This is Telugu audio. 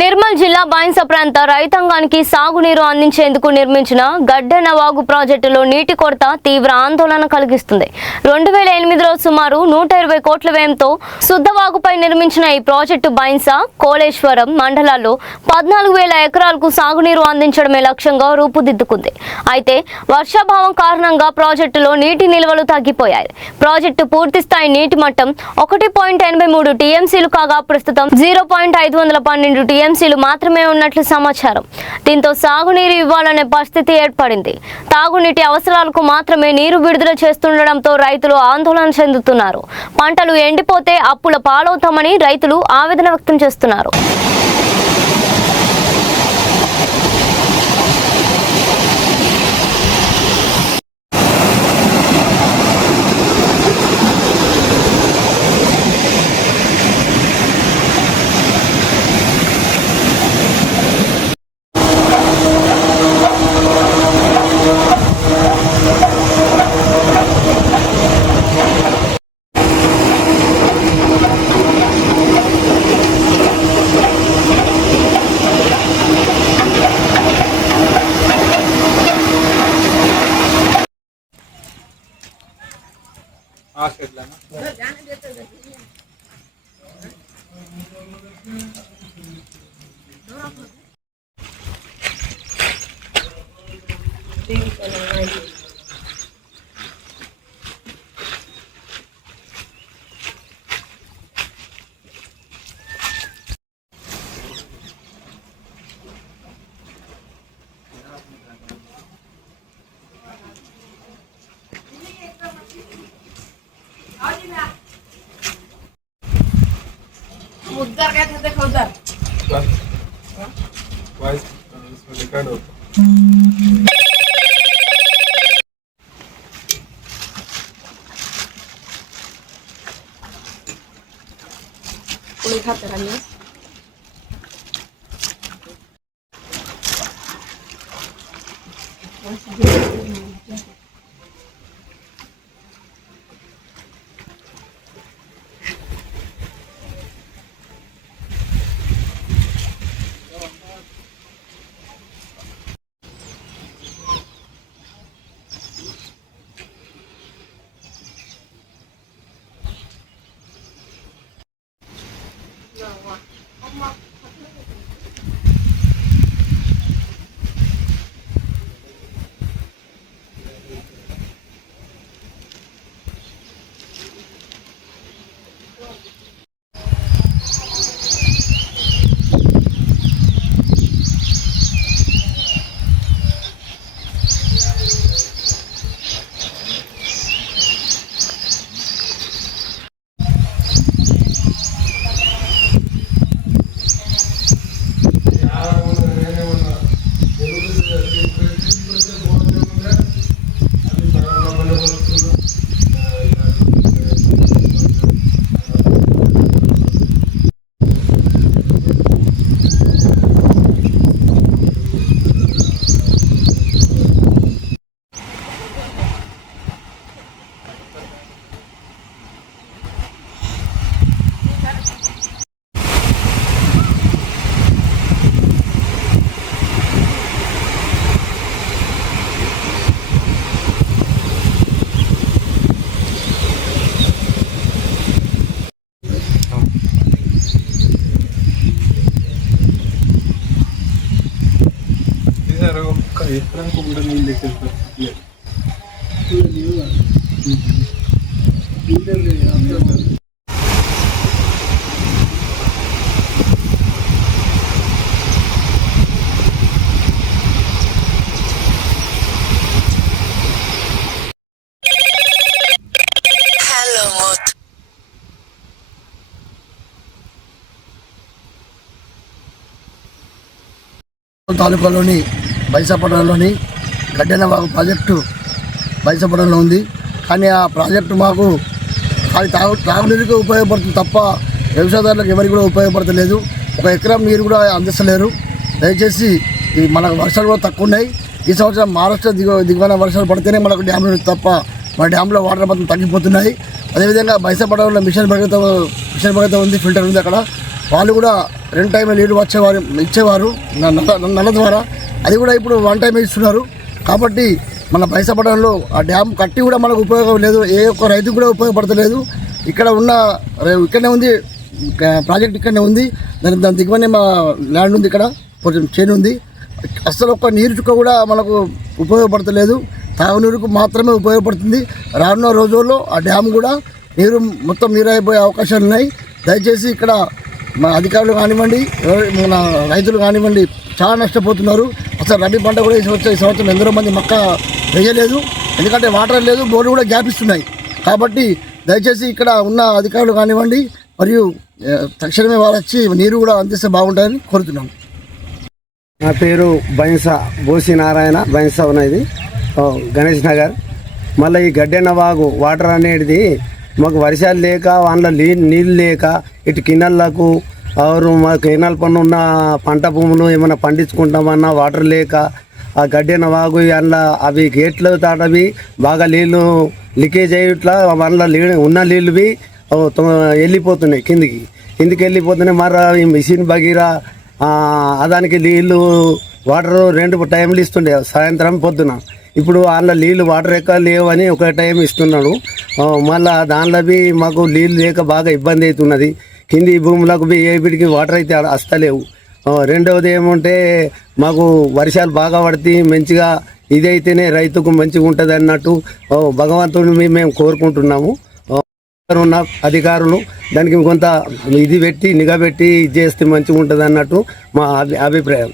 నిర్మల్ జిల్లా బైన్స ప్రాంత రైతాంగానికి సాగునీరు అందించేందుకు నిర్మించిన గడ్డెనవాగు ప్రాజెక్టులో నీటి కొరత తీవ్ర ఆందోళన కలిగిస్తుంది. 2008లో సుమారు 120 కోట్ల వ్యయంతో శుద్ధవాగుపై నిర్మించిన ఈ ప్రాజెక్టు బైన్స, కోలేశ్వరం మండలాల్లో 14,000 ఎకరాలకు సాగునీరు అందించడమే లక్ష్యంగా రూపుదిద్దుకుంది. అయితే వర్షాభావం కారణంగా ప్రాజెక్టులో నీటి నిల్వలు తగ్గిపోయాయి. ప్రాజెక్టు పూర్తిస్థాయి నీటి మట్టం 1.83 టీఎంసీలు కాగా ప్రస్తుతం 0.512 టీఎంసీలు మాత్రమే ఉన్నట్లు సమాచారం. దీంతో సాగునీరు ఇవ్వాలనే పరిస్థితి ఏర్పడింది. తాగునీటి అవసరాలకు మాత్రమే నీరు విడుదల చేస్తుండటంతో రైతులు ఆందోళన చెందుతున్నారు. పంటలు ఎండిపోతే అప్పుల పాలవుతామని రైతులు ఆవేదన వ్యక్తం చేస్తున్నారు. उधर क्या थे देखो उधर वॉइस इसमें रिकॉर्ड होता कोई खाते रहने को बड़ा नहीं लेके తాలూకాలోని బైసపట్నంలోని గడ్డెనవాగు ప్రాజెక్టు బైసపట్నంలో ఉంది. కానీ ఆ ప్రాజెక్టు మాకు అది తాగునీరుకి ఉపయోగపడుతుంది తప్ప వ్యవసాయదారులకు ఎవరికి కూడా ఉపయోగపడతలేదు. 1 ఎకరం నీరు కూడా అందిస్తలేరు. దయచేసి మనకు వర్షాలు కూడా తక్కువ ఉన్నాయి. ఈ సంవత్సరం మహారాష్ట్ర దిగువన వర్షాలు పడితేనే మనకు డ్యాములు తప్ప మన డ్యామ్లో వాటర్ మొత్తం తగ్గిపోతున్నాయి. అదేవిధంగా బైసపట్నంలో మిషన్ భగీరథ ఉంది, ఫిల్టర్ ఉంది. అక్కడ వాళ్ళు కూడా 2 టైంల నీళ్ళు ఇచ్చేవారు నల్ల ద్వారా. అది కూడా ఇప్పుడు 1 టైం ఇస్తున్నారు. కాబట్టి మన బైసపట్నంలో ఆ డ్యామ్ కట్టి కూడా మనకు ఉపయోగం లేదు, ఏ ఒక్క రైతుకు కూడా ఉపయోగపడతలేదు. ఇక్కడనే ఉంది ప్రాజెక్ట్, ఇక్కడనే ఉంది. దాని దిగువనే మా ల్యాండ్ ఉంది, ఇక్కడ కొంచెం చేను ఉంది. అసలు ఒక్క నీరు చుక్క కూడా మనకు ఉపయోగపడతలేదు, తాగునీరుకు మాత్రమే ఉపయోగపడుతుంది. రానున్న రోజుల్లో ఆ డ్యామ్ కూడా మొత్తం నీరు అయిపోయే అవకాశాలు ఉన్నాయి. దయచేసి ఇక్కడ మా అధికారులు కానివ్వండి, మన రైతులు కానివ్వండి చాలా నష్టపోతున్నారు. అసలు రబీ పంట కూడా ఈ సంవత్సరం ఎందరో మంది మక్క వేయలేదు, ఎందుకంటే వాటర్ లేదు, బోర్లు కూడా గ్యాప్ ఇస్తున్నాయి. కాబట్టి దయచేసి ఇక్కడ ఉన్న అధికారులు కానివ్వండి మరియు తక్షణమే వారు వచ్చి నీరు కూడా అందిస్తే బాగుంటుందని కోరుతున్నాం. నా పేరు బోసి నారాయణ బైన్సా ఉన్నది, గణేష్ నగర్. మళ్ళీ ఈ గడ్డెన్న వాగు వాటర్ అనేది మాకు వర్షాలు లేక అందులో నీళ్ళు లేక ఇటు కిన్నెలకు మా కెనాల్ పన్ను ఉన్న పంట భూములు ఏమైనా పండించుకుంటామన్నా వాటర్ లేక ఆ గడ్డెన్న వాగు అందులో అవి గేట్లు తాటవి బాగా నీళ్ళు లీకేజ్ అయ్యేట్లా అందులో ఉన్న నీళ్ళువి వెళ్ళిపోతున్నాయి కిందికి వెళ్ళిపోతున్నాయి. మరి మిషన్ బగీరా దానికి నీళ్ళు వాటర్ 2 టైంలు ఇస్తుండే, సాయంత్రం పొద్దున. ఇప్పుడు అందులో నీళ్ళు వాటర్ ఎక్కువ లేవని ఒక టైం ఇస్తున్నాడు. మళ్ళీ దానిలో మాకు నీళ్ళు లేక బాగా ఇబ్బంది అవుతున్నది. కింది భూములకు ఏపిడికి వాటర్ అయితే వస్తలేవు. రెండవది ఏమంటే మాకు వర్షాలు బాగా పడితే మంచిగా ఇదైతేనే రైతుకు మంచిగా ఉంటుంది అన్నట్టు భగవంతుని మేము కోరుకుంటున్నాము. ఉన్న అధికారులు దానికి కొంత ఇది పెట్టి నిఘా పెట్టి ఇది చేస్తే మంచిగా ఉంటుంది అన్నట్టు మా అభిప్రాయం.